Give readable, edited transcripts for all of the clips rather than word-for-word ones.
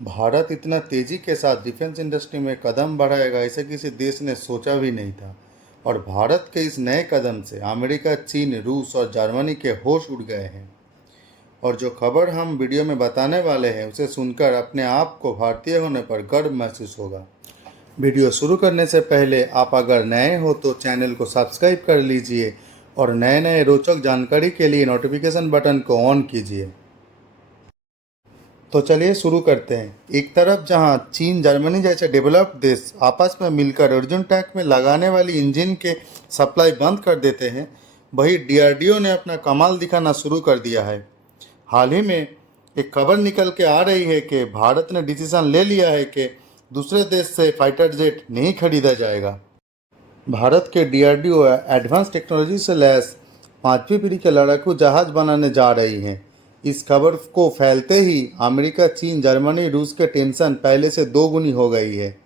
भारत इतना तेजी के साथ डिफेंस इंडस्ट्री में कदम बढ़ाएगा ऐसे किसी देश ने सोचा भी नहीं था। और भारत के इस नए कदम से अमेरिका, चीन, रूस और जर्मनी के होश उड़ गए हैं। और जो खबर हम वीडियो में बताने वाले हैं उसे सुनकर अपने आप को भारतीय होने पर गर्व महसूस होगा। वीडियो शुरू करने से पहले आप अगर नए हो तो चैनल को सब्सक्राइब कर लीजिए और नए नए रोचक जानकारी के लिए नोटिफिकेशन बटन को ऑन कीजिए। तो चलिए शुरू करते हैं। एक तरफ जहां चीन, जर्मनी जैसे डेवलप्ड देश आपस में मिलकर अर्जुन टैंक में लगाने वाली इंजन के सप्लाई बंद कर देते हैं, वहीं डीआरडीओ ने अपना कमाल दिखाना शुरू कर दिया है। हाल ही में एक खबर निकल के आ रही है कि भारत ने डिसीजन ले लिया है कि दूसरे देश से फाइटर जेट नहीं खरीदा जाएगा। भारत के डीआरडीओ एडवांस टेक्नोलॉजी से लैस 5वीं पीढ़ी के लड़ाकू जहाज बनाने जा रही है। इस खबर को फैलते ही अमेरिका, चीन, जर्मनी, रूस के टेंशन पहले से दो गुनी हो गई है।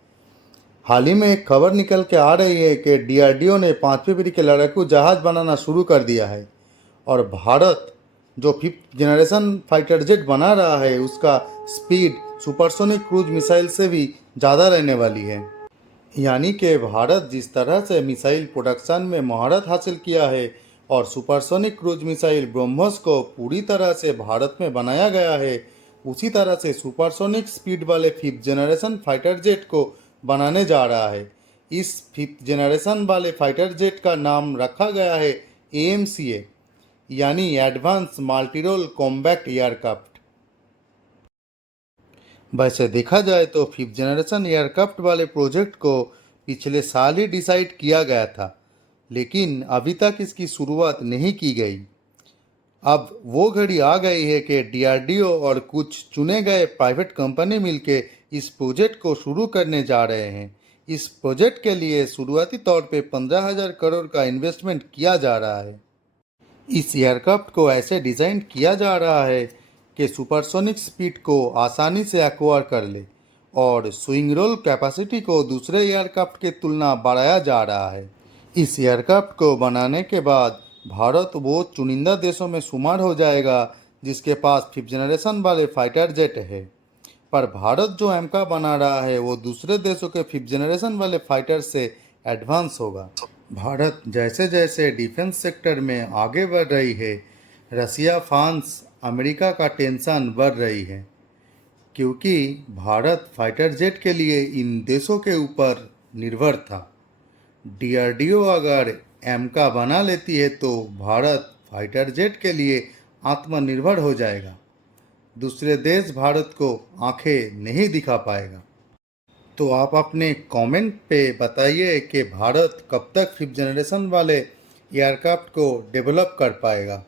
हाल ही में एक खबर निकल के आ रही है कि डीआरडीओ ने 5वीं पीढ़ी के लड़ाकू जहाज बनाना शुरू कर दिया है और भारत जो 5th जनरेशन फाइटर जेट बना रहा है उसका स्पीड सुपरसोनिक क्रूज मिसाइल से भी ज़्यादा रहने वाली है। यानी कि भारत जिस तरह से मिसाइल प्रोडक्शन में महारत हासिल किया है और सुपरसोनिक क्रूज मिसाइल ब्रह्मोस को पूरी तरह से भारत में बनाया गया है, उसी तरह से सुपरसोनिक स्पीड वाले 5th जनरेशन फाइटर जेट को बनाने जा रहा है। इस 5th जनरेशन वाले फाइटर जेट का नाम रखा गया है AMCA, यानी एडवांस मल्टीरोल कॉम्बैट एयरक्राफ्ट। वैसे देखा जाए तो 5th जनरेशन एयरक्राफ्ट वाले प्रोजेक्ट को पिछले साल ही डिसाइड किया गया था, लेकिन अभी तक इसकी शुरुआत नहीं की गई। अब वो घड़ी आ गई है कि डीआरडीओ और कुछ चुने गए प्राइवेट कंपनी मिलके इस प्रोजेक्ट को शुरू करने जा रहे हैं। इस प्रोजेक्ट के लिए शुरुआती तौर पे 15,000 करोड़ का इन्वेस्टमेंट किया जा रहा है। इस एयरक्राफ्ट को ऐसे डिज़ाइन किया जा रहा है कि सुपरसोनिक स्पीड को आसानी से एक्वायर कर ले और स्विंग रोल कैपेसिटी को दूसरे एयरक्राफ्ट के तुलना बढ़ाया जा रहा है। इस एयरक्राफ्ट को बनाने के बाद भारत वो चुनिंदा देशों में शुमार हो जाएगा जिसके पास 5th जनरेशन वाले फाइटर जेट है। पर भारत जो एमका बना रहा है वो दूसरे देशों के 5th जनरेशन वाले फाइटर से एडवांस होगा। भारत जैसे जैसे डिफेंस सेक्टर में आगे बढ़ रही है, रसिया, फ्रांस, अमेरिका का टेंशन बढ़ रही है, क्योंकि भारत फाइटर जेट के लिए इन देशों के ऊपर निर्भर था। डीआरडीओ अगर एमका बना लेती है तो भारत फाइटर जेट के लिए आत्मनिर्भर हो जाएगा। दूसरे देश भारत को आंखें नहीं दिखा पाएगा। तो आप अपने कमेंट पे बताइए कि भारत कब तक 5th जनरेशन वाले एयरक्राफ्ट को डेवलप कर पाएगा।